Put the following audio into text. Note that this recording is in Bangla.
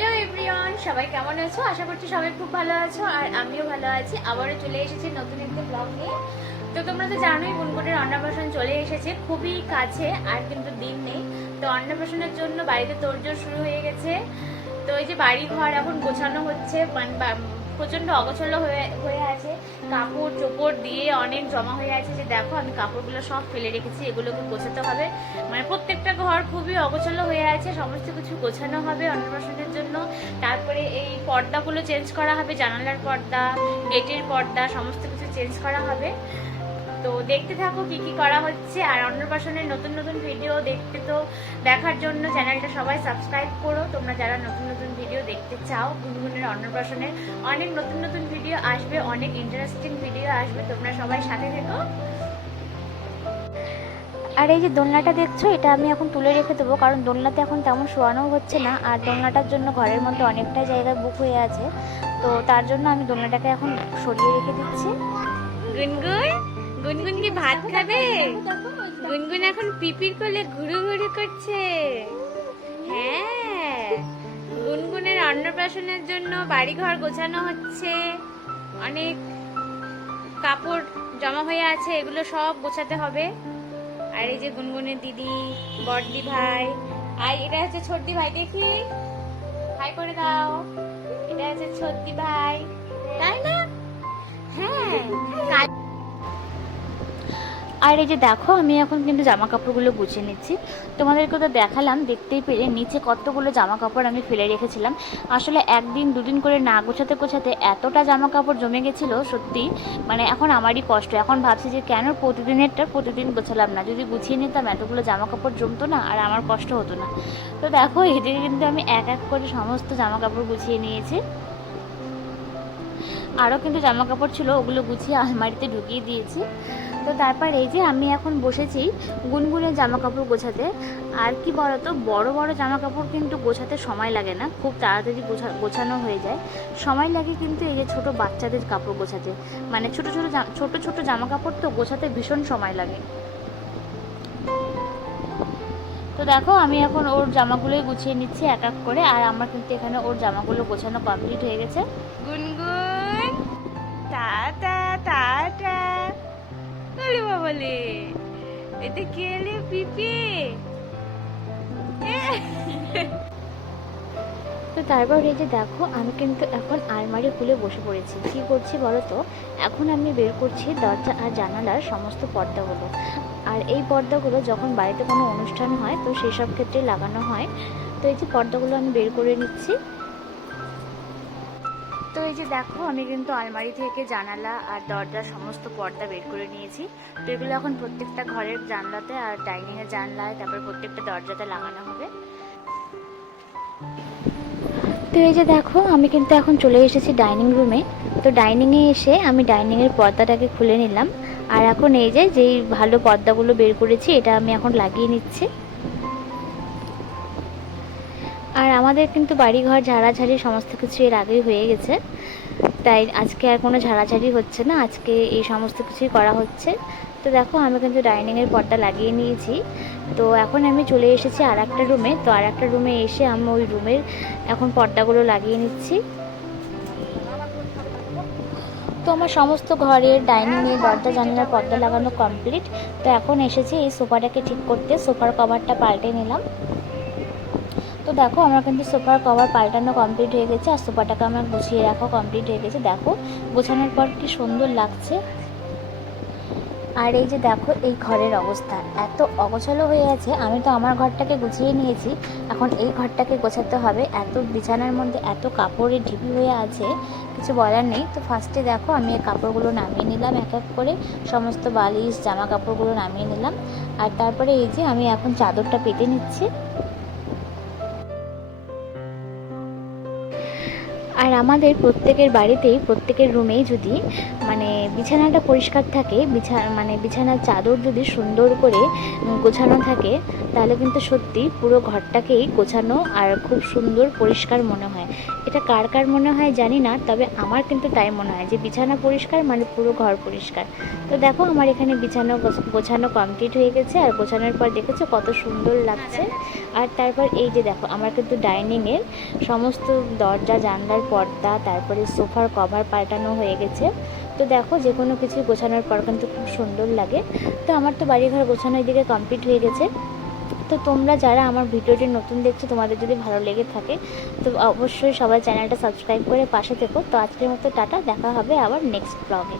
হ্যালো এভরিওয়ান, সবাই কেমন আছো? আশা করছি সবাই খুব ভালো আছো আর আমিও ভালো আছি। আবারও চলে এসেছি নতুন একটা ব্লগ নিয়ে। তো তোমরা তো জানোই গুনগুনের অন্নপ্রাশন চলে এসেছে, খুবই কাছে, আর কিন্তু দিন নেই। তো অন্নপ্রাশনের জন্য বাড়িতে তোড়জোড় শুরু হয়ে গেছে। তো এই যে বাড়ি ঘর এখন গোছানো হচ্ছে, প্রচন্ড অগোছালো হয়ে আছে, কাপড় চোপড় দিয়ে অনেক জমা হয়ে আছে। যে দেখো আমি কাপড়গুলো সব ফেলে রেখেছি, এগুলোকে গোছাতে হবে। মানে প্রত্যেকটা ঘর খুবই অগোছালো হয়ে আছে, সমস্ত কিছু গোছানো হবে অন্নপ্রাশনের জন্য। তারপরে এই পর্দাগুলো চেঞ্জ করা হবে, জানালার পর্দা, গেটের পর্দা, সমস্ত কিছু চেঞ্জ করা হবে। তো দেখতে থাকো কি কি করা হচ্ছে। আর অন্নপ্রাশনের নতুন নতুন ভিডিও দেখার জন্য চ্যানেলটা সবাই সাবস্ক্রাইব করো। তোমরা যারা নতুন নতুন ভিডিও দেখতে চাও, গুনগুনের অন্নপ্রাশনের অনেক নতুন নতুন ভিডিও আসবে, অনেক ইন্টারেস্টিং ভিডিও আসবে, তোমরা সবাই সাথে থেকো। আর এই যে দোলনাটা দেখছো, এটা আমি এখন তুলে রেখে দেবো, কারণ দোলনাতে এখন তেমন শোয়ানো হচ্ছে না। আর দোলনাটার জন্য ঘরের মধ্যে অনেকটা জায়গা বুক হয়ে আছে, তো তার জন্য আমি দোলনাটাকে এখন সরিয়ে রেখে দিচ্ছি। গুনগুন, গুনগুন কি ভাত খাবে? গুনগুন এখন পিপির কোলে ঘুরু ঘুরু করছে। হ্যাঁ, গুনগুনের অন্নপ্রাশনের জন্য বাড়িঘর গোছানো হচ্ছে, অনেক কাপড় জমা হয়ে আছে, এগুলো সব গোছাতে হবে। আর এই যে গুনগুনের দিদি, বড়দি ভাই, আর এটা হচ্ছে ছোটদি ভাই, দেখি হাই করে দাও। এটা হচ্ছে ছোটদি ভাই, তাই না? হ্যাঁ। আর এই যে দেখো আমি এখন কিন্তু জামা কাপড়গুলো গুছিয়ে নিচ্ছি। তোমাদেরকে তো দেখালাম, দেখতেই পেলে নিচে কতগুলো জামা কাপড় আমি ফেলে রেখেছিলাম। আসলে একদিন দুদিন করে না গোছাতে গোছাতে এতটা জামা কাপড় জমে গেছিলো, সত্যি মানে এখন আমারই কষ্ট। এখন ভাবছি যে কেন প্রতিদিনেরটা প্রতিদিন গোছালাম না, যদি গুছিয়ে নিতাম এতগুলো জামা কাপড় জমতো না আর আমার কষ্ট হতো না। তো দেখো এদিকে কিন্তু আমি এক এক করে সমস্ত জামা কাপড় গুছিয়ে নিয়েছি। আরও কিন্তু জামা কাপড় ছিল, ওগুলো গুছিয়ে আলমারিতে ঢুকিয়ে দিয়েছি। তো তারপর এই যে আমি এখন বসেছি গুনগুনের জামা কাপড় গোছাতে। আর কি বলতো, বড় বড় জামা কাপড় কিন্তু গোছাতে সময় লাগে না, খুব তাড়াতাড়ি গোছানো হয়ে যায়। সময় লাগে কিন্তু এই যে ছোটো বাচ্চাদের কাপড় গোছাতে, মানে ছোট ছোট জামা কাপড় তো গোছাতে ভীষণ সময় লাগে। তো দেখো আমি এখন ওর জামাগুলোই গুছিয়ে নিচ্ছি এক এক করে। আর আমার কিন্তু এখানে ওর জামাগুলো গোছানো কমপ্লিট হয়ে গেছে। গুনগুন টাটা টাটা বলে বাবলে, এটা কে এলে? পিপি। তো তারপর এই যে দেখো আমি কিন্তু এখন আলমারি খুলে বসে পড়েছি। কী করছি বলো তো, এখন আমি বের করছি দরজা আর জানালার সমস্ত পর্দাগুলো। আর এই পর্দাগুলো যখন বাড়িতে কোনো অনুষ্ঠান হয় তো সেই সব ক্ষেত্রে লাগানো হয়। তো এই যে পর্দাগুলো আমি বের করে নিচ্ছি। তো এই যে দেখো আমি কিন্তু আলমারি থেকে জানালা আর দরজার সমস্ত পর্দা বের করে নিয়েছি। তো এগুলো এখন প্রত্যেকটা ঘরের জানলাতে আর ডাইনিংয়ের জানলায়, তারপর প্রত্যেকটা দরজাতে লাগানো হবে। তো এই যে দেখো আমি কিন্তু এখন চলে এসেছি ডাইনিং রুমে। তো ডাইনিংয়ে এসে আমি ডাইনিংয়ের পর্দাটাকে খুলে নিলাম। আর এখন এই যে যেই ভালো পর্দাগুলো বের করেছি এটা আমি এখন লাগিয়ে নিচ্ছি। আর আমাদের কিন্তু বাড়িঘর ঝাড়াঝাড়ি সমস্ত কিছু এর আগেই হয়ে গেছে, তাই আজকে আর কোনো ঝাড়াঝাড়ি হচ্ছে না, আজকে এই সমস্ত কিছুই করা হচ্ছে। তো দেখো আমি কিন্তু ডাইনিংয়ের পর্দা লাগিয়ে নিয়েছি। তো এখন আমি চলে এসেছি আর একটা রুমে। তো আর একটা রুমে এসে আমি ওই রুমের এখন পর্দাগুলো লাগিয়ে নিচ্ছি। তো আমার সমস্ত ঘরের ডাইনিংয়ে দরজা জানলার পর্দা লাগানো কমপ্লিট। তো এখন এসেছি এই সোফাটাকে ঠিক করতে, সোফার কভারটা পাল্টে নিলাম। তো দেখো আমার কিন্তু সোফার কভার পাল্টানো কমপ্লিট হয়ে গেছে, আর সোফাটাকে আমার গুছিয়ে রাখা কমপ্লিট হয়ে গেছে। দেখো গোছানোর পর কি সুন্দর লাগছে। আর এই যে দেখো এই ঘরের অবস্থা এত অগোছালো হয়ে আছে। আমি তো আমার ঘরটাকে গুছিয়ে নিয়েছি, এখন এই ঘরটাকে গোছাতে হবে। এত বিছানার মধ্যে এত কাপড়ের ঢিপি হয়ে আছে, কিছু বলার নেই। তো ফার্স্টে দেখো আমি এই কাপড়গুলো নামিয়ে নিলাম এক এক করে, সমস্ত বালিশ জামা কাপড়গুলো নামিয়ে নিলাম। আর তারপরে এই যে আমি এখন চাদরটা পেতে নিচ্ছি। আর আমাদের প্রত্যেকের বাড়িতেই প্রত্যেকের রুমেই যদি মানে বিছানাটা পরিষ্কার থাকে, বিছানার চাদর যদি সুন্দর করে গোছানো থাকে, তাহলে কিন্তু সত্যি পুরো ঘরটাকেই গোছানো আর খুব সুন্দর পরিষ্কার মনে হয়। এটা কার কার মনে হয় জানি না, তবে আমার কিন্তু তাই মনে হয় যে বিছানা পরিষ্কার মানে পুরো ঘর পরিষ্কার। তো দেখো আমার এখানে বিছানা গোছানো কমপ্লিট হয়ে গেছে, আর গোছানোর পর দেখেছো কত সুন্দর লাগছে। আর তারপর এই যে দেখো আমার কিন্তু ডাইনিংয়ের সমস্ত দরজা জানলার পর্দা, তারপরে সোফার কভার পাল্টানো হয়ে গেছে। তো দেখো যে কোনো কিছু গোছানোর পর কিন্তু খুব সুন্দর লাগে। তো আমার তো বাড়িঘর গোছানো এদিকে কমপ্লিট হয়ে গেছে। তো তোমরা যারা আমার ভিডিওটি নতুন দেখছো, তোমাদের যদি ভালো লেগে থাকে তো অবশ্যই সবাই চ্যানেলটা সাবস্ক্রাইব করে পাশে থেকো। তো আজকের মতো টাটা, দেখা হবে আবার নেক্সট ব্লগে।